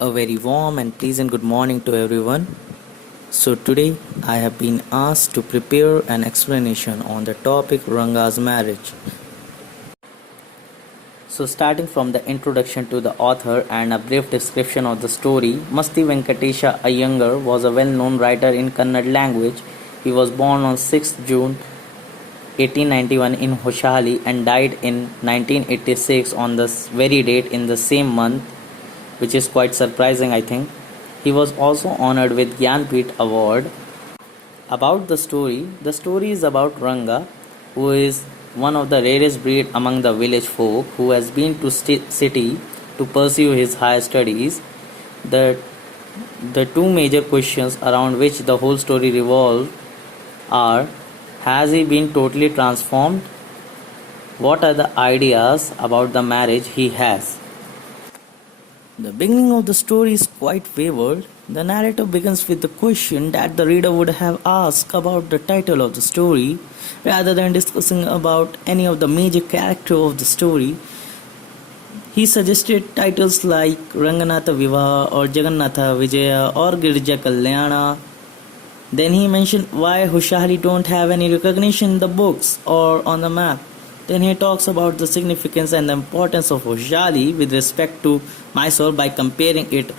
A very warm and pleasant good morning to everyone. So, today I have been asked to prepare an explanation on the topic Ranga's marriage. So, starting from the introduction to the author and a brief description of the story, Masti Venkatesha Iyengar was a well known writer in Kannada language. He was born on 6th June 1891 in Hoshali and died in 1986 on this very date in the same month, which is quite surprising, I think. He was also honored with Gyanpith Award. About the story is about Ranga, who is one of the rarest breed among the village folk who has been to city to pursue his higher studies. The the two major questions around which the whole story revolves are: has he been totally transformed? What are the ideas about the marriage he has? The beginning of the story is quite wayward. The narrator begins with the question that the reader would have asked about the title of the story, rather than discussing about any of the major characters of the story. He suggested titles like Ranganatha Vivaha or Jagannatha Vijaya or Girija Kalyana. Then he mentioned why Hushari don't have any recognition in the books or on the map. Then he talks about the significance and the importance of Hushali with respect to Mysore by comparing it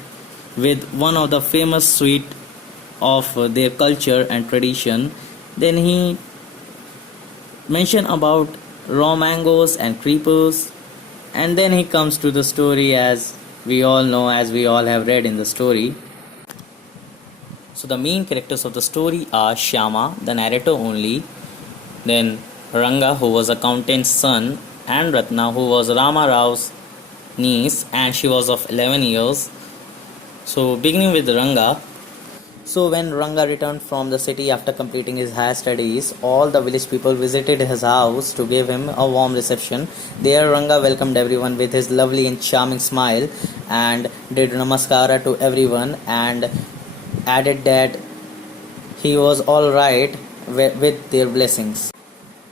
with one of the famous sweet of their culture and tradition. Then he mentioned about raw mangoes and creepers. And then he comes to the story as we all know, as we all have read in the story. So the main characters of the story are Shyama, the narrator only, then Ranga, who was accountant's son, and Ratna, who was Rama Rao's niece, and she was of 11 years. So beginning with Ranga. So when Ranga returned from the city after completing his higher studies, all the village people visited his house to give him a warm reception. There Ranga welcomed everyone with his lovely and charming smile and did namaskara to everyone and added that he was alright with their blessings.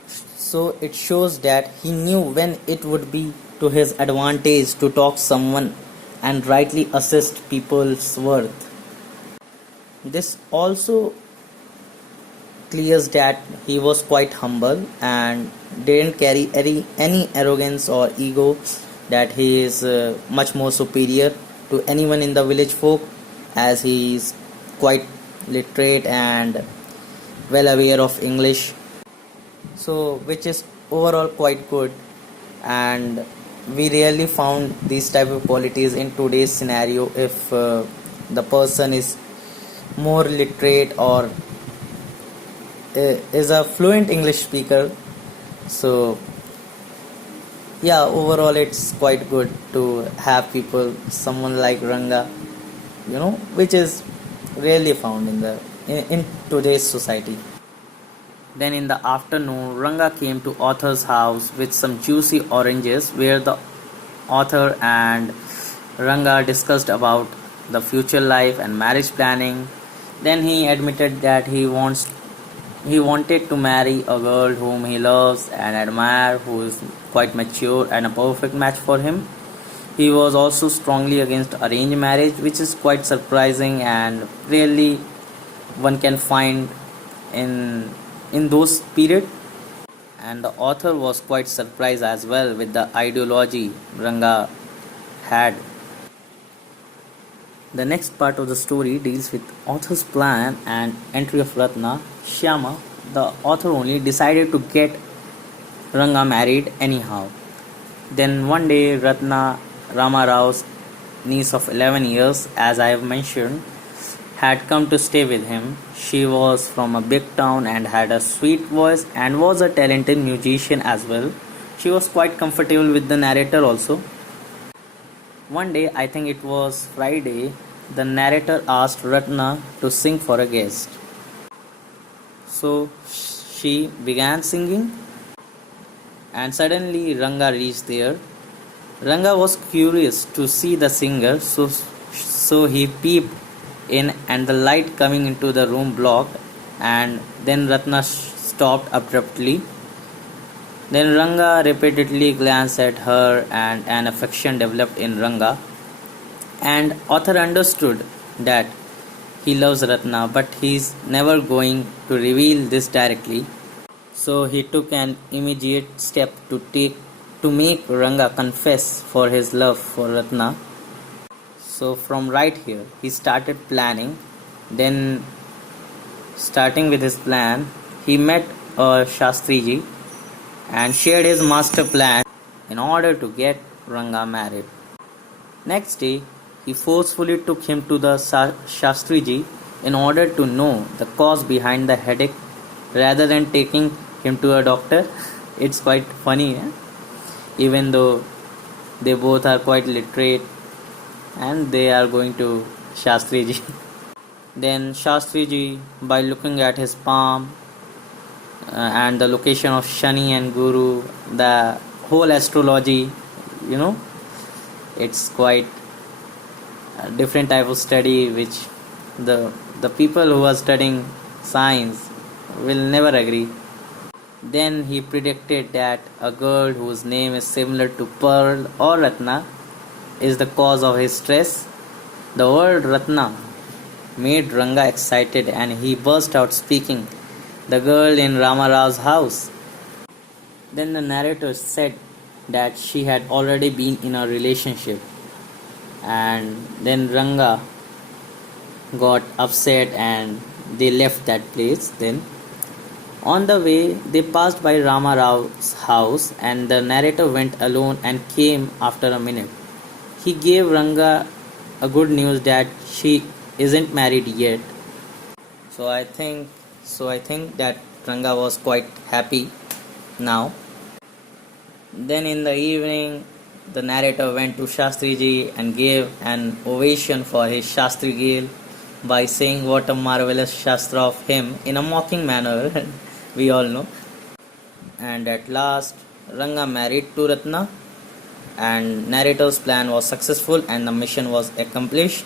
So it shows that he knew when it would be to his advantage to talk someone and rightly assist people's worth. This also clears that he was quite humble and didn't carry any arrogance or ego, that he is much more superior to anyone in the village folk, as he is quite literate and well aware of English, so which is overall quite good. And we rarely found these type of qualities in today's scenario. If the person is more literate or is a fluent English speaker, so yeah, overall it's quite good to have people, someone like Ranga, which is rarely found in today's society. Then in the afternoon, Ranga came to author's house with some juicy oranges, where the author and Ranga discussed about the future life and marriage planning. Then he admitted that he wanted to marry a girl whom he loves and admires, who is quite mature and a perfect match for him. He was also strongly against arranged marriage, which is quite surprising and rarely one can find in those period. And the author was quite surprised as well with the ideology Ranga had. The next part of the story deals with author's plan and entry of Ratna. Shyama, the author only, decided to get Ranga married anyhow. Then one day Ratna, Rama Rao's niece of 11 years, as I have mentioned, had come to stay with him. She was from a big town and had a sweet voice and was a talented musician as well. She was quite comfortable with the narrator also. One day, I think it was Friday, the narrator asked Ratna to sing for a guest. So she began singing, and suddenly Ranga reached there. Ranga was curious to see the singer, so he peeped in, and the light coming into the room blocked, and then Ratna stopped abruptly. Then Ranga repeatedly glanced at her and an affection developed in Ranga. And author understood that he loves Ratna, but he's never going to reveal this directly. So he took an immediate step to make Ranga confess for his love for Ratna. So from right here, he started planning. Then, starting with his plan, he met Shastriji and shared his master plan in order to get Ranga married. Next day, he forcefully took him to the Shastriji in order to know the cause behind the headache rather than taking him to a doctor. It's quite funny, eh? Even though they both are quite literate and they are going to Shastriji. Then Shastriji, by looking at his palm and the location of Shani and Guru, the whole astrology, you know, it's quite a different type of study which the people who are studying science will never agree. Then he predicted that a girl whose name is similar to Pearl or Ratna is the cause of his stress. The word Ratna made Ranga excited and he burst out speaking the girl in Rama Rao's house. Then the narrator said that she had already been in a relationship, and then Ranga got upset and they left that place. Then on the way they passed by Rama Rao's house and the narrator went alone and came after a minute. He gave Ranga a good news that she isn't married yet. So I think that Ranga was quite happy now. Then in the evening, the narrator went to Shastriji and gave an ovation for his Shastrigil by saying what a marvelous Shastra of him in a mocking manner, we all know. And at last, Ranga married to Ratna, and narrator's plan was successful and the mission was accomplished.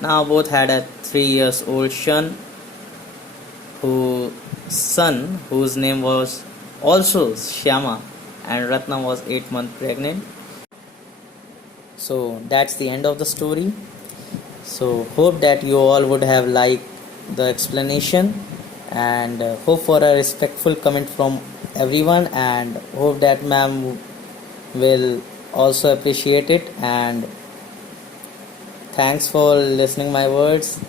Now both had a 3 years old son whose name was also Shyama, and Ratna was 8 months pregnant. So that's the end of the story. So hope that you all would have liked the explanation, and hope for a respectful comment from everyone, and hope that ma'am will also appreciate it. And thanks for listening my words.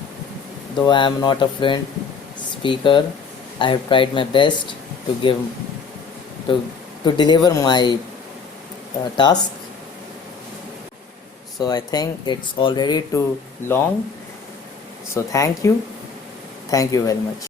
Though I am not a fluent speaker, I have tried my best to give to deliver my task. So I think it's already too long. So thank you very much.